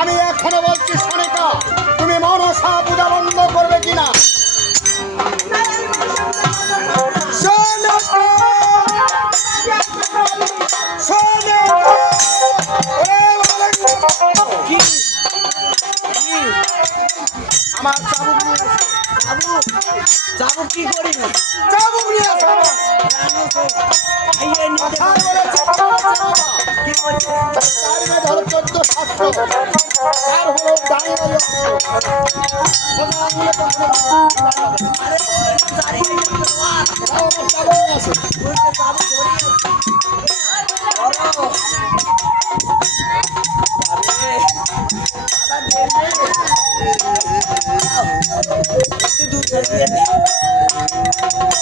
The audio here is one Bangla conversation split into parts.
আমি এখনো বলছি সনিকা, তুমি মনসা পূজা বন্ধ করবে কিনা? আমার চাবুক নিয়ে এসো। চাবুক কি করি না? চাবুক নিয়ে এসো। কি করছে? ধরো 14 আর হলো ডাইনারি আরে দাঁড়িয়ে আছে।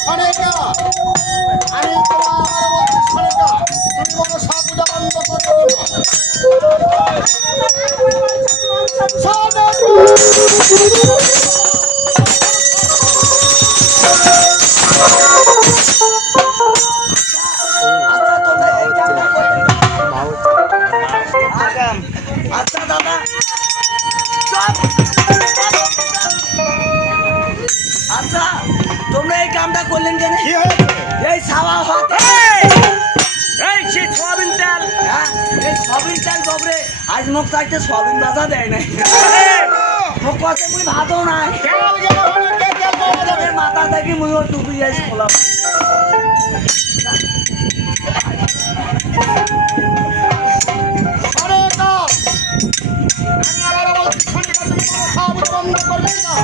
সনিকা, আমি তোমার বলছি সনিকা, তুমি মনসা পূজা বন্ধ করবে আচ্ছা দাদা, আচ্ছা তোমরা এই কামটা করলেন কেন? কি হয়েছে? এই ছাওয়া হাতে এই সে সোয়াবিন তেল হ্যাঁ, এই সবিন চাল বাবরে আজ মুখ চাইতে সবিন বাজা দেয় নাই। মুখ পাশে মুই ভাতও নাই। তেল গেলে ওখানে তেল পাওয়া যাবে। এই মাথা থেকে মুই ওর টুপি যাই খোলাম। সনিকা, আমি আবার বলছি সনিকা, তুমি মনসা পূজা বন্ধ করবে কিনা?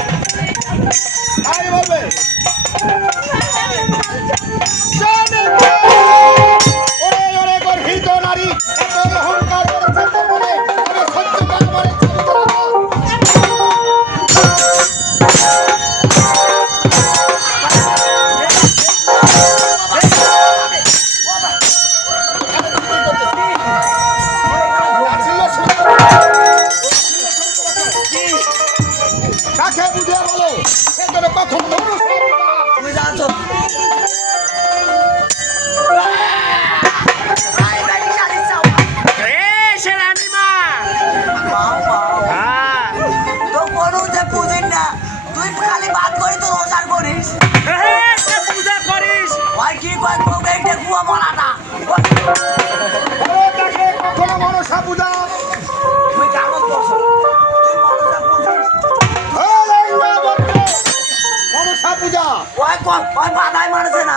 তাই বলবে। সনিকা! ওরে ওরে গর্হিত নারী, এত অহংকার করেছে তোর মনে, আমি সহ্য করবো না, চরিত্র না। কাকে বুঝে বলো সেখানে কখন তুমি যাচ্ছো সে রানীমা হ্যাঁ তো কোনো যে পুজিন না, তুই খালি বাদ করি তো রোসার করিস। সে পূজা করিস ভাই কি কয় কোকে এইটা কুয়া মারাটা তাকে কখনো মনসা পূজা তুই কাগজ বসো, তুই মনসা পুজিস। মনসা পূজা ওই বাধাই মারছে না।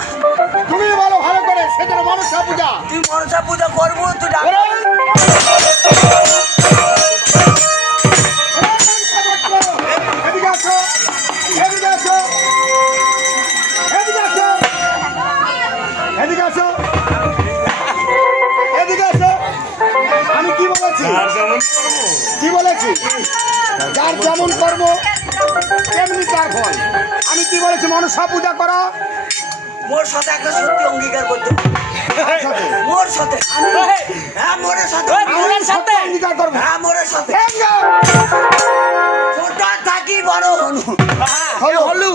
তুমি বলো ভালো করে সেখানে মনসা পূজা তুই মনসা পূজা করবো তুই ডাক। এদিকে আসো, এদিকে আসো, এদিকে আসো, এদিকে আসো, এদিকে আসো। আমি কি বলেছি? কি বলেছি? যার যেমন কর্ম তেমনি তার ফল। আমি কি বলেছি? মনসা পূজা করা। মোর সাথে একটা সত্যি অঙ্গীকার করতে হবে। মোর সাথে হ্যাঁ মোরের সাথে আমার সাথে অঙ্গীকার করবো। হ্যাঁ মোরের সাথে ছোট থাকি বড় হনু হলু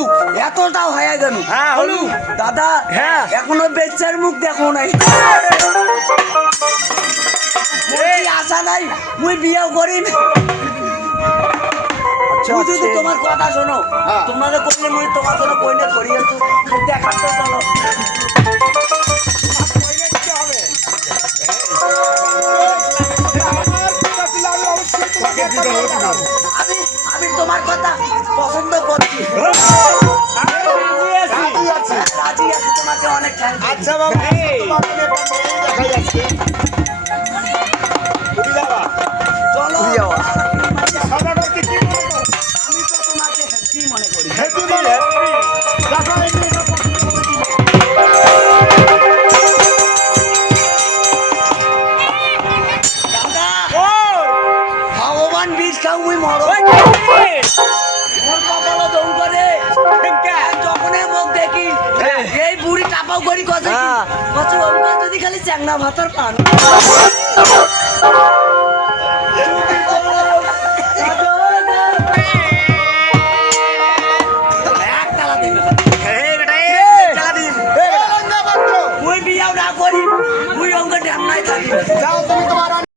এতটাও হয়ে গেল। হ্যাঁ হলু দাদা হ্যাঁ। এখনো বেচার মুখ দেখো নাই। এই আশা নাই মুই বিয়েও করি। তুই যদি তোমার কথা শোনো হ্যাঁ। তোমাদের করলে মুই তোমার কোনো কইনে ধরিয়ে দেখার তো চলো। আমি আমি তোমার কথা পছন্দ করছি। রাজি আছি। রাজি আছি, তোমাকে অনেক থ্যাংক ইউ। আচ্ছা বাবা, তোমার মনে একটা মেয়ে দেখা যাচ্ছে। তুমি যাবা? চলো সদাগরকে কি মনে করো? আমি তো তোমাকে হ্যাপি মনে করি। হেপি বলে? দেখো এই মেয়েটা পছন্দ করে কিনা। দাদা ও ভগবান বীজ খাও মুই মরো। মোর কপালে দৌ করে যখনই মুখ দেখি এই বুড়ি টাপাও করি কথা কত যদি খালি চ্যাংনা ভাতার পান। একতলা দিন মুই বিয়াও না করি মুই ওকে ড্যাম নাই থাকি যাও তুমি তোমার